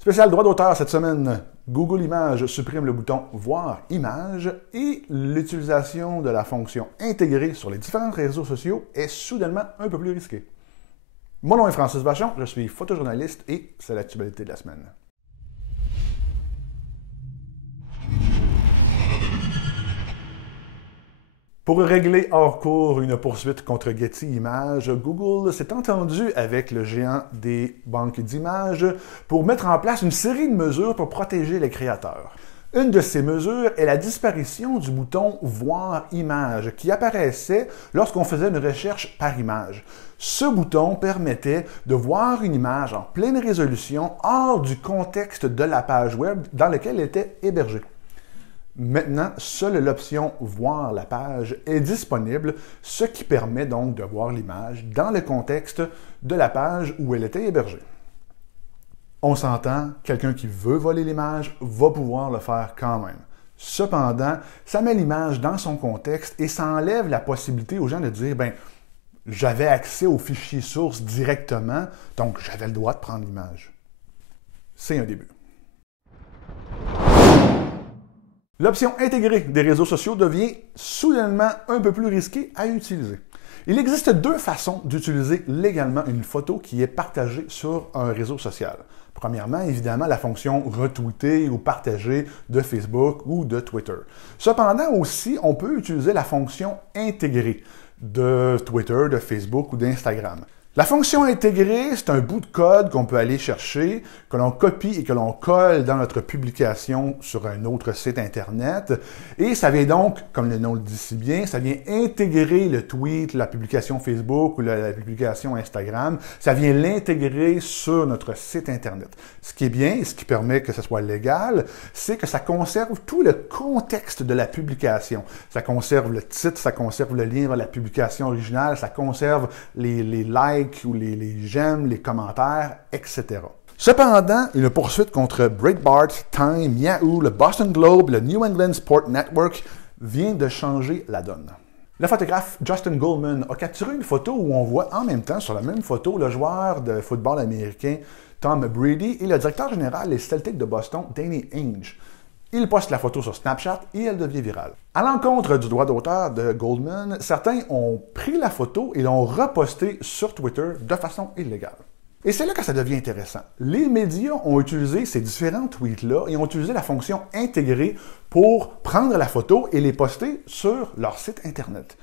Spécial droit d'auteur cette semaine. Google Images supprime le bouton Voir images et l'utilisation de la fonction intégrée sur les différents réseaux sociaux est soudainement un peu plus risquée. Mon nom est Francis Vachon, je suis photojournaliste et c'est l'actualité de la semaine. Pour régler hors cours une poursuite contre Getty Images, Google s'est entendu avec le géant des banques d'images pour mettre en place une série de mesures pour protéger les créateurs. Une de ces mesures est la disparition du bouton « Voir image » qui apparaissait lorsqu'on faisait une recherche par image. Ce bouton permettait de voir une image en pleine résolution hors du contexte de la page web dans laquelle elle était hébergée. Maintenant, seule l'option « Voir la page » est disponible, ce qui permet donc de voir l'image dans le contexte de la page où elle était hébergée. On s'entend, quelqu'un qui veut voler l'image va pouvoir le faire quand même. Cependant, ça met l'image dans son contexte et ça enlève la possibilité aux gens de dire « ben, j'avais accès au fichier source directement, donc j'avais le droit de prendre l'image ». C'est un début. L'option intégrée des réseaux sociaux devient soudainement un peu plus risquée à utiliser. Il existe deux façons d'utiliser légalement une photo qui est partagée sur un réseau social. Premièrement, évidemment, la fonction retweeter ou partager de Facebook ou de Twitter. Cependant aussi, on peut utiliser la fonction intégrée de Twitter, de Facebook ou d'Instagram. La fonction intégrée, c'est un bout de code qu'on peut aller chercher, que l'on copie et que l'on colle dans notre publication sur un autre site Internet. Et ça vient donc, comme le nom le dit si bien, ça vient intégrer le tweet, la publication Facebook ou la publication Instagram. Ça vient l'intégrer sur notre site Internet. Ce qui est bien et ce qui permet que ce soit légal, c'est que ça conserve tout le contexte de la publication. Ça conserve le titre, ça conserve le lien vers la publication originale, ça conserve les likes, ou les j'aime, les commentaires, etc. Cependant, une poursuite contre Breitbart, Time, Yahoo, le Boston Globe, le New England Sport Network vient de changer la donne. Le photographe Justin Goldman a capturé une photo où on voit en même temps, sur la même photo, le joueur de football américain Tom Brady et le directeur général des Celtics de Boston, Danny Ainge. Il poste la photo sur Snapchat et elle devient virale. À l'encontre du droit d'auteur de Goldman, certains ont pris la photo et l'ont repostée sur Twitter de façon illégale. Et c'est là que ça devient intéressant. Les médias ont utilisé ces différents tweets-là et ont utilisé la fonction intégrée pour prendre la photo et les poster sur leur site Internet.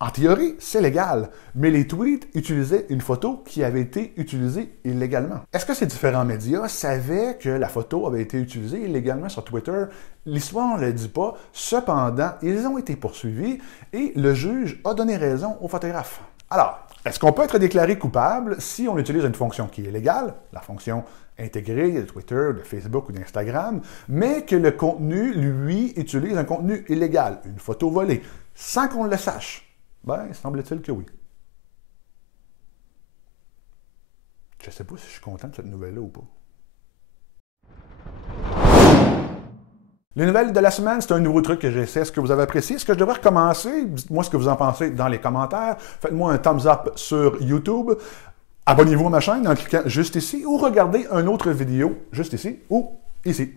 En théorie, c'est légal, mais les tweets utilisaient une photo qui avait été utilisée illégalement. Est-ce que ces différents médias savaient que la photo avait été utilisée illégalement sur Twitter? L'histoire ne le dit pas. Cependant, ils ont été poursuivis et le juge a donné raison au photographe. Alors, est-ce qu'on peut être déclaré coupable si on utilise une fonction qui est légale, la fonction intégrée de Twitter, de Facebook ou d'Instagram, mais que le contenu, lui, utilise un contenu illégal, une photo volée, sans qu'on le sache? Ben, semble-t-il que oui. Je ne sais pas si je suis content de cette nouvelle-là ou pas. Les nouvelles de la semaine, c'est un nouveau truc que j'essaie. Est-ce que vous avez apprécié? Est-ce que je devrais recommencer? Dites-moi ce que vous en pensez dans les commentaires. Faites-moi un thumbs up sur YouTube. Abonnez-vous à ma chaîne en cliquant juste ici ou regardez une autre vidéo juste ici ou ici.